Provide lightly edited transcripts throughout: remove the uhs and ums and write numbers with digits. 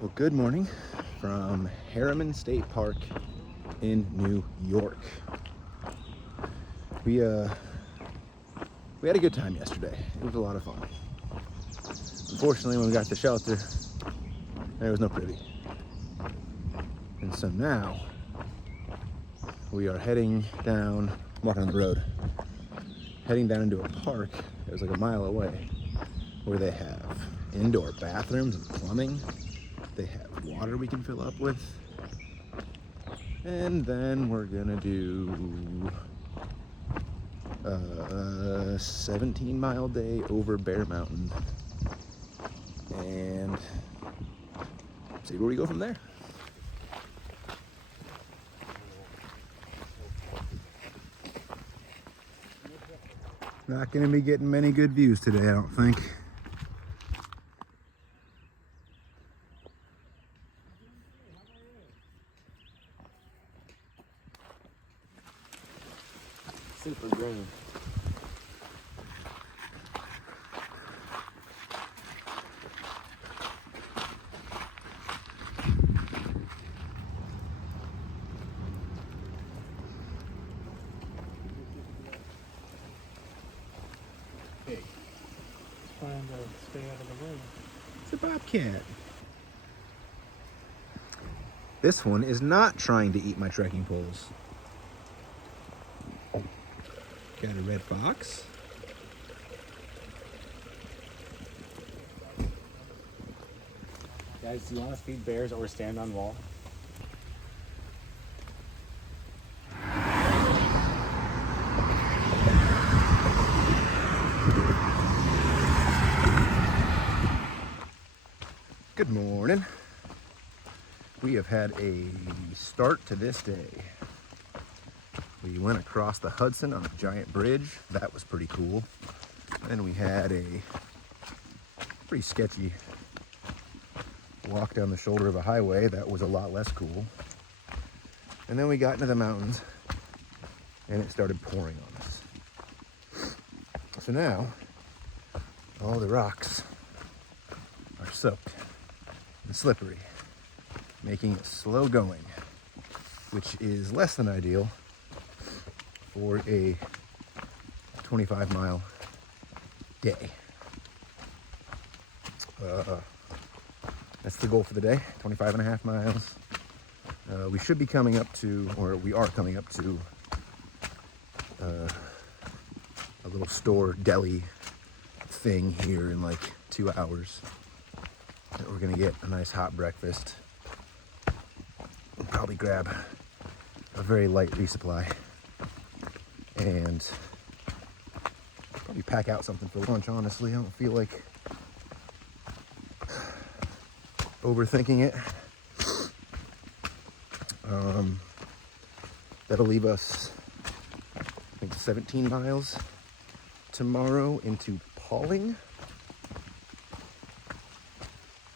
Well, good morning from Harriman State Park in New York. We had a good time yesterday. It was a lot of fun. Unfortunately, when we got to the shelter, there was no privy. And so now we are heading down, walking on the road, heading down into a park that was like a mile away, where they have indoor bathrooms and plumbing. They have water we can fill up with. And then we're gonna do a 17-mile day over Bear Mountain and see where we go from there. Not gonna be getting many good views today, I don't think. Super green. Hey, Trying to stay out of the way. it's a bobcat. This one is not trying to eat my trekking poles. Got a red fox. Guys, do you want to feed bears or stand on wall? Good morning. We have had a start to this day. We went across the Hudson on a giant bridge. That was pretty cool. Then we had a pretty sketchy walk down the shoulder of a highway. That was a lot less cool. And then we got into the mountains and it started pouring on us. So now all the rocks are soaked and slippery, making it slow going, which is less than ideal for a 25-mile day. That's the goal for the day, 25 and a half miles. We should be coming up to, or we are coming up to, a little store deli thing here in like 2 hours. That we're gonna get a nice hot breakfast and probably grab a very light resupply and probably pack out something for lunch. Honestly, I don't feel like overthinking it. That'll leave us, I think, 17 miles tomorrow into Pauling,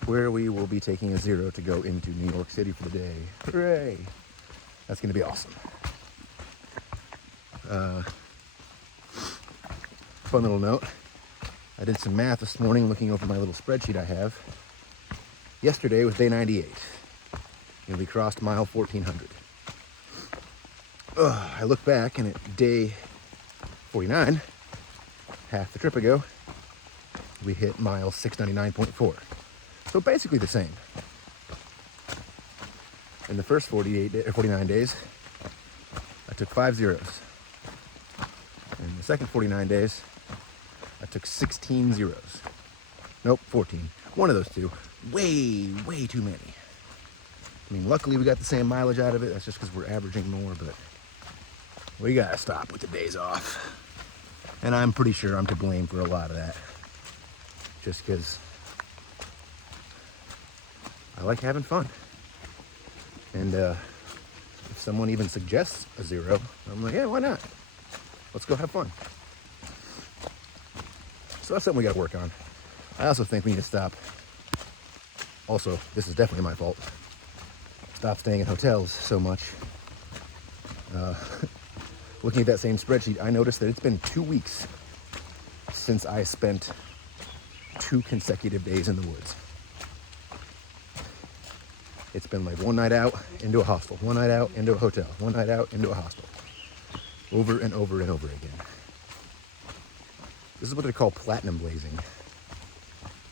where we will be taking a zero to go into New York City for the day. Hooray! That's gonna be awesome. Fun little note. I did some math this morning looking over my little spreadsheet I have. Yesterday was day 98. And we crossed mile 1400. I look back and at day 49, half the trip ago, we hit mile 699.4. So basically the same. In the first 49 days, I took 5 zeros. In the second 49 days, I took 16 zeros. Nope, 14. One of those two. Way too many. I mean, luckily we got the same mileage out of it. That's just because we're averaging more, but we gotta stop with the days off. And I'm pretty sure I'm to blame for a lot of that. Just because I like having fun. And if someone even suggests a zero, I'm like, yeah, why not? Let's go have fun. So that's something we gotta work on. I also think we need to stop. Also, this is definitely my fault. Stop staying in hotels so much. Looking at that same spreadsheet, I noticed that it's been 2 weeks since I spent 2 consecutive days in the woods. It's been like one night out into a hostel, one night out into a hotel, one night out into a hostel. Over and over and over again. This is what they call platinum blazing,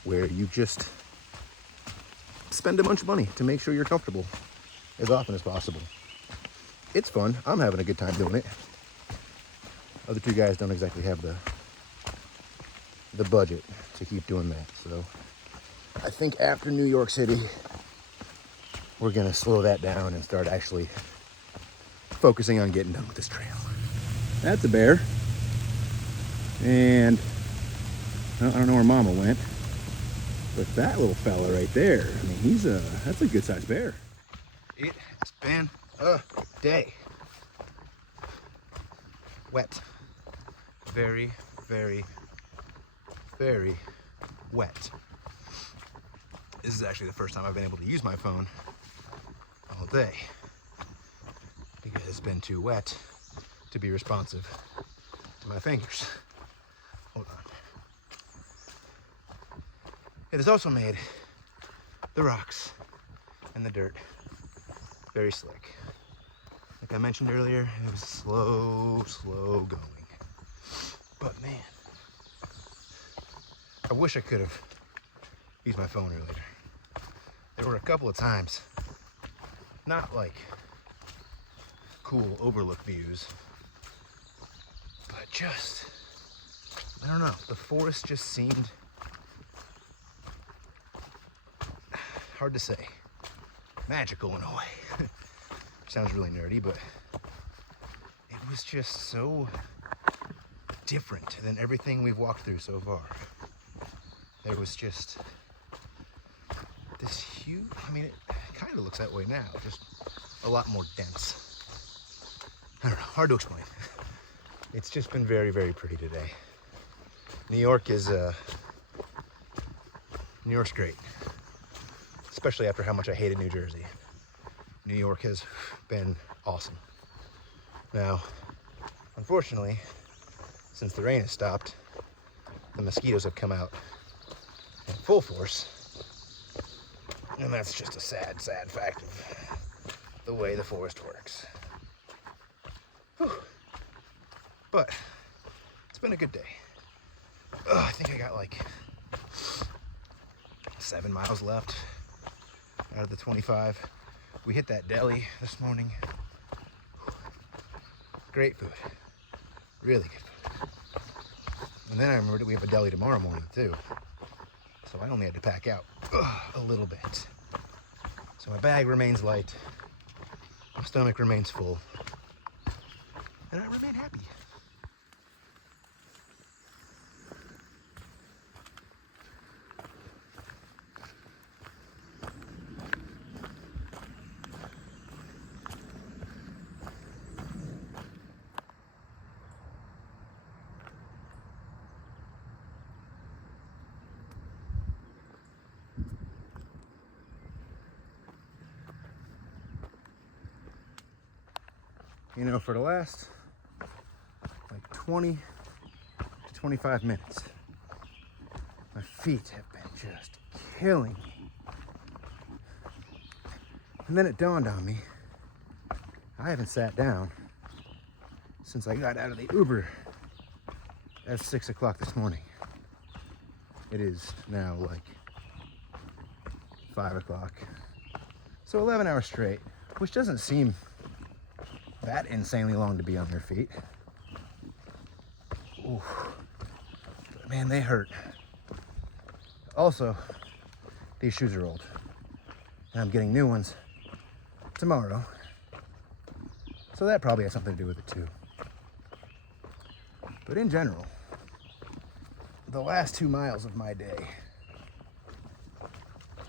where you just spend a bunch of money to make sure you're comfortable as often as possible. It's fun. I'm having a good time doing it. Other two guys don't exactly have the budget to keep doing that. So I think after New York City, we're gonna slow that down and start actually focusing on getting done with this trail. That's a bear. And I don't know where Mama went, but that little fella right there, I mean, that's a good sized bear. It has been a day. Wet. Very, very, very wet. This is actually the first time I've been able to use my phone all day because it's been too wet to be responsive to my fingers. Hold on. It has also made the rocks and the dirt very slick. Like I mentioned earlier, it was slow going. But man, I wish I could have used my phone earlier. There were a couple of times, not like cool overlook views, but just, I don't know, the forest just seemed, hard to say, magical in a way. Sounds really nerdy, but it was just so different than everything we've walked through so far. There was just this huge, I mean, it kind of looks that way now, just a lot more dense. I don't know, hard to explain. It's just been very, very pretty today. New York's great, especially after how much I hated New Jersey. New York has been awesome. Now, unfortunately, since the rain has stopped, the mosquitoes have come out in full force. And that's just a sad, sad fact of the way the forest works. Whew. But it's been a good day. I think I got like 7 miles left out of the 25. We hit that deli this morning. Great food. Really good food. And then I remembered that we have a deli tomorrow morning too. So I only had to pack out a little bit. So my bag remains light. My stomach remains full. And I remain happy. You know, for the last like 20 to 25 minutes, my feet have been just killing me. And then it dawned on me, I haven't sat down since I got out of the Uber at 6 o'clock this morning. It is now like 5 o'clock. So 11 hours straight, which doesn't seem that insanely long to be on your feet. Ooh. But man, they hurt. Also, these shoes are old. And I'm getting new ones tomorrow. So that probably has something to do with it too. But in general, the last 2 miles of my day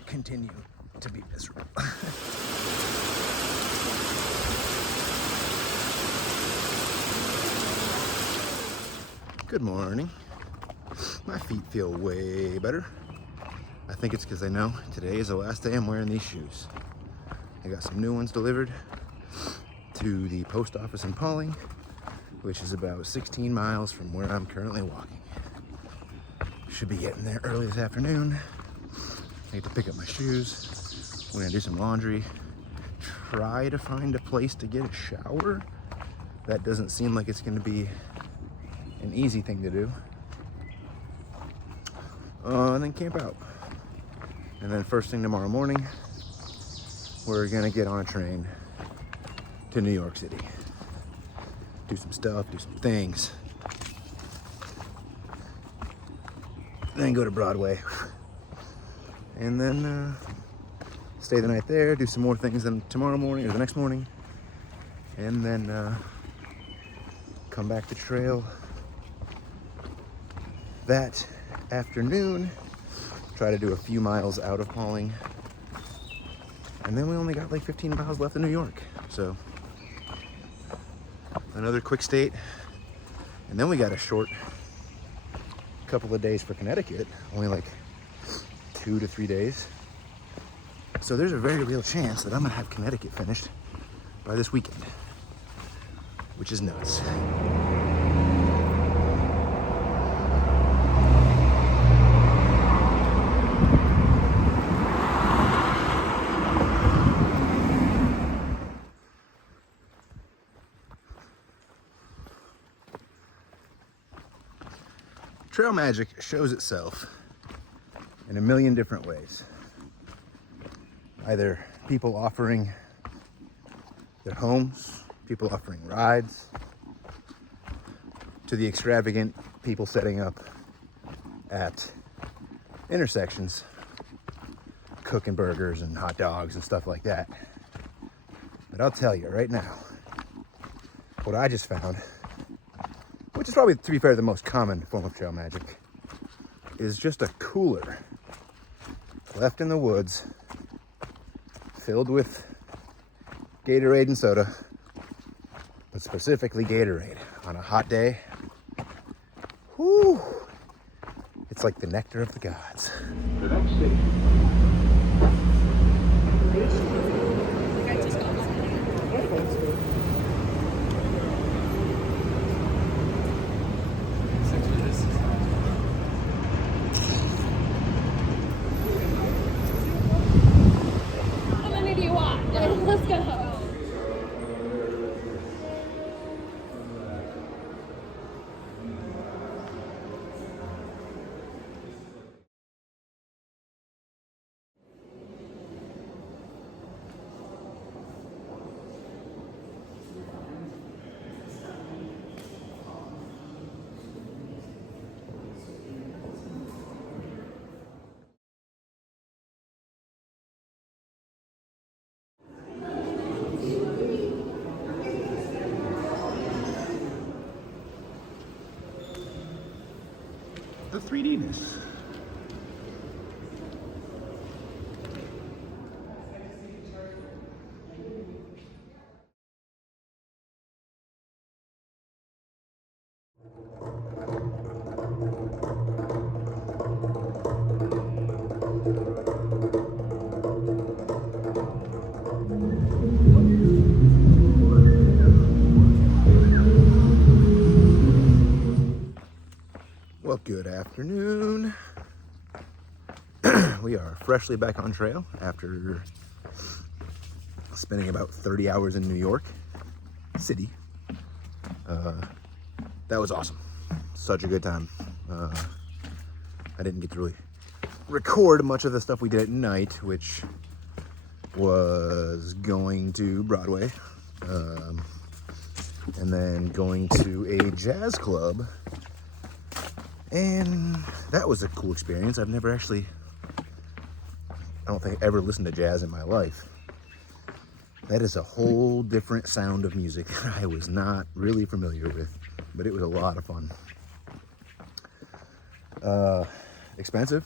continue to be miserable. Good morning. My feet feel way better. I think it's because I know today is the last day I'm wearing these shoes. I got some new ones delivered to the post office in Pauling, which is about 16 miles from where I'm currently walking. Should be getting there early this afternoon. I need to pick up my shoes, We're gonna do some laundry, try to find a place to get a shower. That doesn't seem like it's gonna be an easy thing to do. And then camp out. And then first thing tomorrow morning, we're gonna get on a train to New York City. Do some stuff, do some things. Then go to Broadway. And then stay the night there, do some more things then tomorrow morning or the next morning. And then come back to trail that afternoon. Try to do a few miles out of Pauling. And then we only got like 15 miles left in New York. So another quick state. And then we got a short couple of days for Connecticut. Only like 2 to 3 days. So there's a very real chance that I'm gonna have Connecticut finished by this weekend, which is nuts. Trail magic shows itself in a million different ways. Either people offering their homes, people offering rides, to the extravagant people setting up at intersections, cooking burgers and hot dogs and stuff like that. But I'll tell you right now, what I just found, which is probably, to be fair, the most common form of trail magic, is just a cooler left in the woods filled with Gatorade and soda, but specifically Gatorade on a hot day. Whew! It's like the nectar of the gods. The next station. How many do you want? Let's go. The 3Dness. Well, good afternoon. We are freshly back on trail after spending about 30 hours in New York City. That was awesome. Such a good time. I didn't get to really record much of the stuff we did at night, which was going to Broadway, and then going to a jazz club. And that was a cool experience. I've never actually, I don't think I ever listened to jazz in my life. That is a whole different sound of music that I was not really familiar with, but it was a lot of fun. Expensive.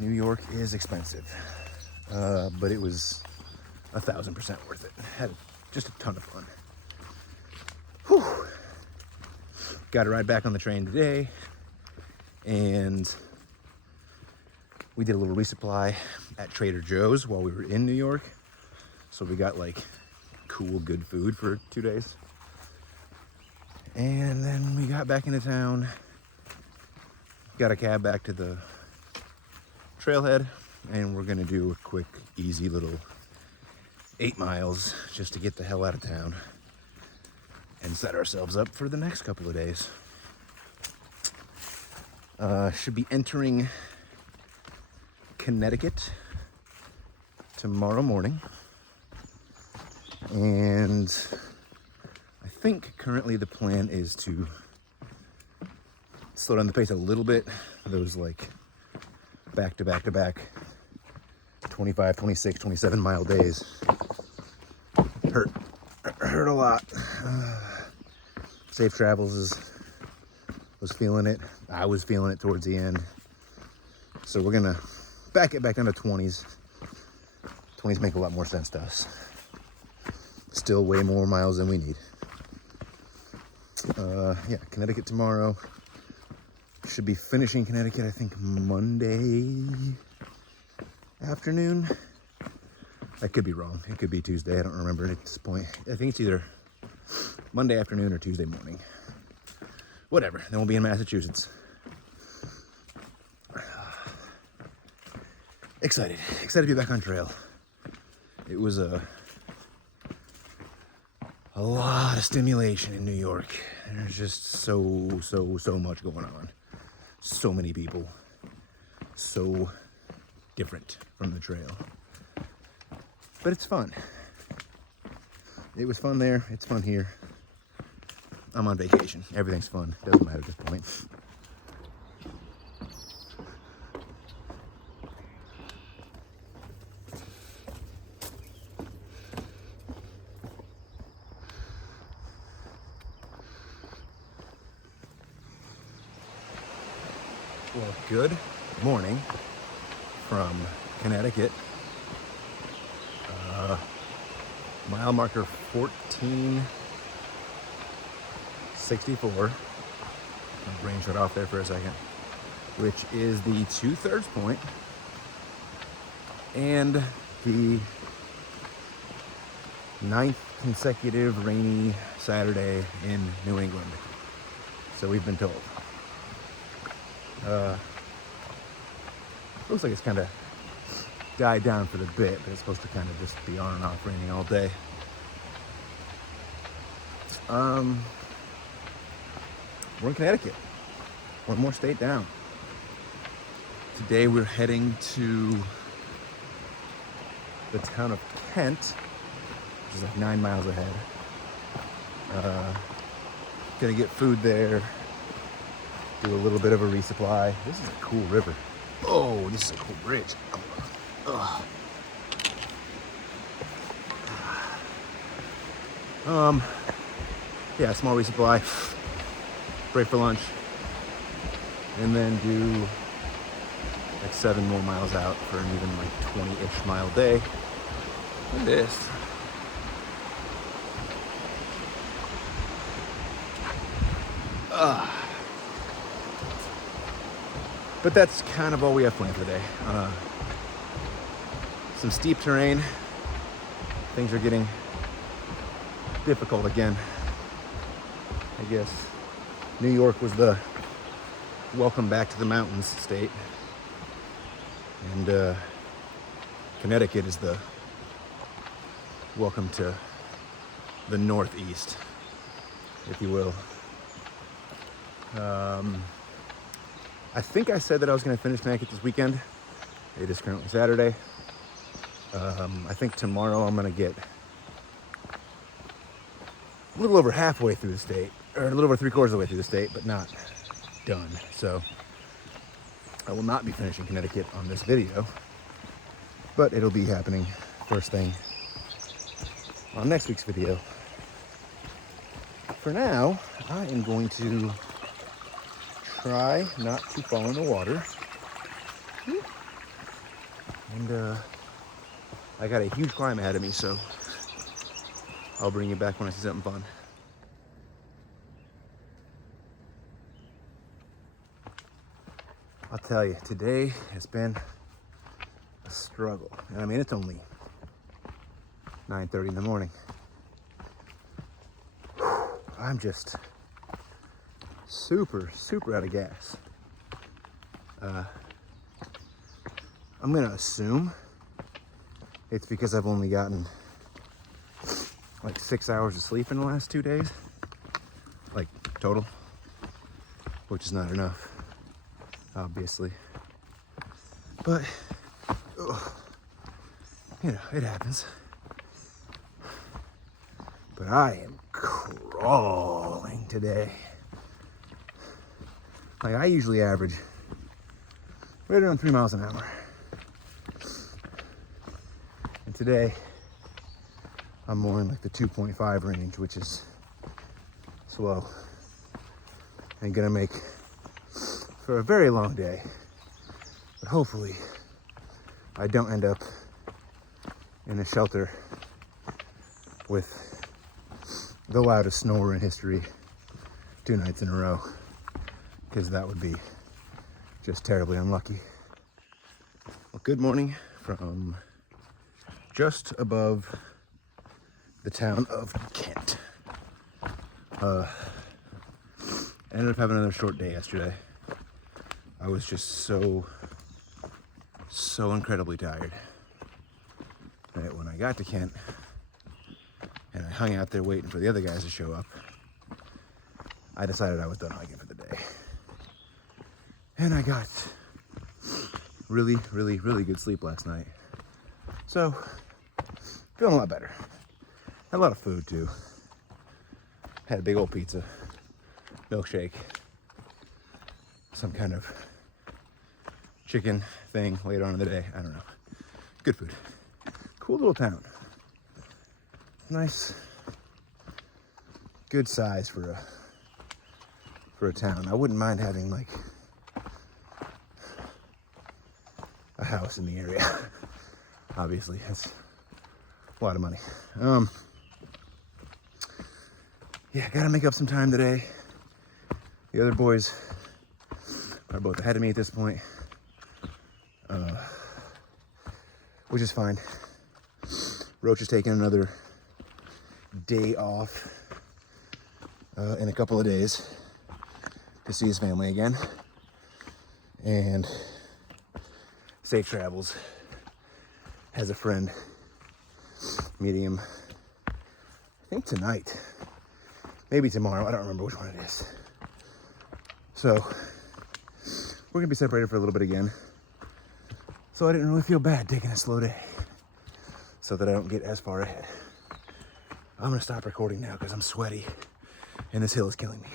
New York is expensive, but it was 1,000% worth it. Had just a ton of fun. Whew. Got to ride back on the train today, and we did a little resupply at Trader Joe's while we were in New York. So we got like cool, good food for 2 days. And then we got back into town, got a cab back to the trailhead, and we're gonna do a quick, easy little 8 miles just to get the hell out of town and set ourselves up for the next couple of days. Should be entering Connecticut tomorrow morning, and I think currently the plan is to slow down the pace a little bit for those like back to back to back 25, 26, 27 mile days. Hurt a lot. Safe travels was feeling it. I was feeling it towards the end. So we're gonna back it back down to 20s. 20s make a lot more sense to us. Still way more miles than we need. Yeah, Connecticut tomorrow. Should be finishing Connecticut, I think, Monday afternoon. I could be wrong. It could be Tuesday. I don't remember at this point. I think it's either Monday afternoon or Tuesday morning. Whatever. Then we'll be in Massachusetts. Excited to be back on trail. It was a lot of stimulation in New York. There's just so much going on. So many people. So different from the trail. But it's fun. It was fun there. It's fun here. I'm on vacation. Everything's fun. Doesn't matter at this point. Well, good morning from Connecticut. Mile marker 1464. My brain shut off there for a second. Which is the 2/3 point and the 9th consecutive rainy Saturday in New England. So we've been told. Looks like it's kind of died down for the bit, but it's supposed to kind of just be on and off raining all day. We're in Connecticut. One more state down. Today we're heading to the town of Kent, which is like 9 miles ahead. Gonna get food there, do a little bit of a resupply. This is a cool river. Oh, this is a cool bridge. Ugh. Yeah, small resupply, break for lunch, and then do like 7 more miles out for an even like 20-ish mile day. Look at this. But that's kind of all we have planned for the day. Some steep terrain. Things are getting difficult again. I guess New York was the welcome back to the mountains state. And Connecticut is the welcome to the Northeast, if you will. I think I said that I was going to finish Connecticut this weekend. It is currently Saturday. I think tomorrow I'm going to get a little over halfway through the state, or a little over 3/4 of the way through the state, but not done. So I will not be finishing Connecticut on this video, but it'll be happening first thing on next week's video. For now, I am going to try not to fall in the water. And I got a huge climb ahead of me, so I'll bring you back when I see something fun. I'll tell you, today has been a struggle. And I mean, it's only 9:30 in the morning. I'm just super out of gas. I'm gonna assume it's because I've only gotten like 6 hours of sleep in the last 2 days, like total, which is not enough, obviously. But, you know, it happens. But I am crawling today. Like, I usually average right around 3 miles an hour. And today, I'm more in like the 2.5 range, which is slow. And gonna make for a very long day. But hopefully, I don't end up in a shelter with the loudest snorer in history 2 nights in a row, because that would be just terribly unlucky. Well, good morning from just above the town of Kent. Ended up having another short day yesterday. I was just so incredibly tired that when I got to Kent and I hung out there waiting for the other guys to show up, I decided I was done hiking for the day. And I got really good sleep last night. So, feeling a lot better. Had a lot of food too. Had a big old pizza, milkshake, some kind of chicken thing later on in the day. I don't know. Good food. Cool little town. Nice, good size for a town. I wouldn't mind having like a house in the area. Obviously, that's a lot of money. Yeah, gotta make up some time today. The other boys are both ahead of me at this point, which is fine. Roach is taking another day off in a couple of days to see his family again, and Safe Travels has a friend meeting him, I think tonight, maybe tomorrow, I don't remember which one it is. So we're gonna be separated for a little bit again, so I didn't really feel bad taking a slow day so that I don't get as far ahead. I'm gonna stop recording now because I'm sweaty and this hill is killing me.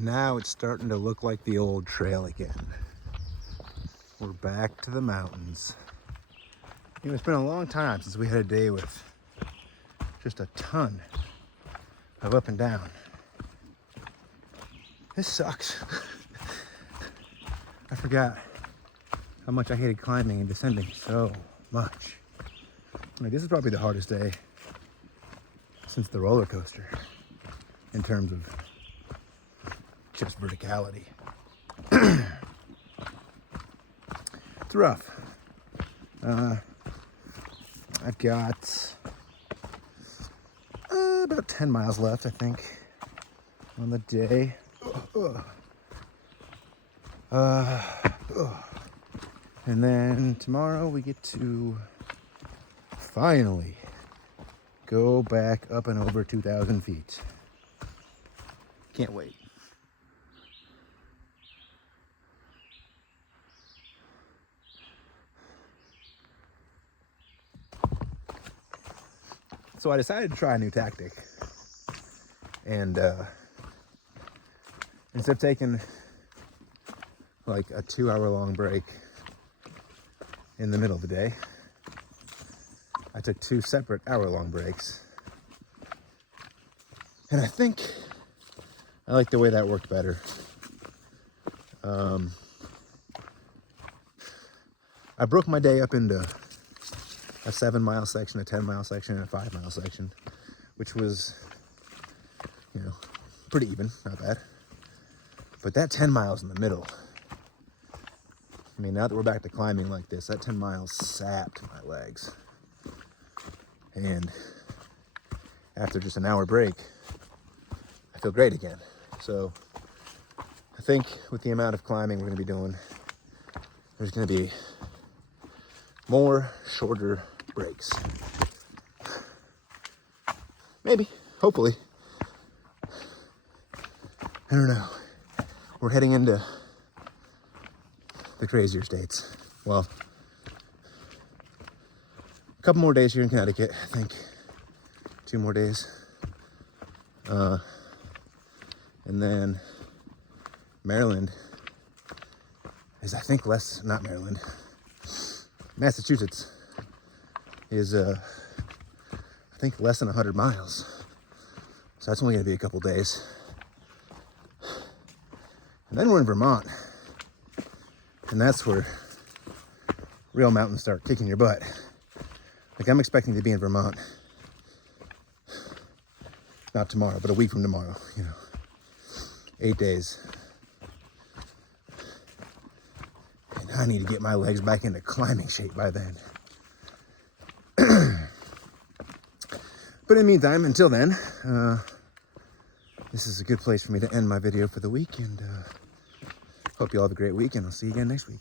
Now it's starting to look like the old trail again. We're back to the mountains. You know, it's been a long time since we had a day with just a ton of up and down. This sucks. I forgot how much I hated climbing and descending so much. Like, this is probably the hardest day since the roller coaster in terms of just verticality. It's rough. I've got about 10 miles left, I think, on the day. And then tomorrow we get to finally go back up and over 2,000 feet. Can't wait. So I decided to try a new tactic, and instead of taking like a 2-hour-long break in the middle of the day, I took 2 separate hour-long breaks, and I think I like the way that worked better. I broke my day up into a 7-mile section, a 10-mile section, and a 5-mile section, which was, you know, pretty even, not bad. But that 10 miles in the middle I mean, now that we're back to climbing like this, that 10 miles sapped my legs. And after just an hour break, I feel great again. So I think with the amount of climbing we're gonna be doing, there's gonna be more shorter breaks. Maybe, hopefully. I don't know. We're heading into the crazier states. Well, a couple more days here in Connecticut, I think. 2 more days. And then Maryland is, I think, not Maryland. Massachusetts is, I think, less than 100 miles. So that's only gonna be a couple days. And then we're in Vermont. And that's where real mountains start kicking your butt. Like, I'm expecting to be in Vermont, not tomorrow, but a week from tomorrow, 8 days. And I need to get my legs back into climbing shape by then. But in the meantime, until then, this is a good place for me to end my video for the week, and hope you all have a great week, and I'll see you again next week.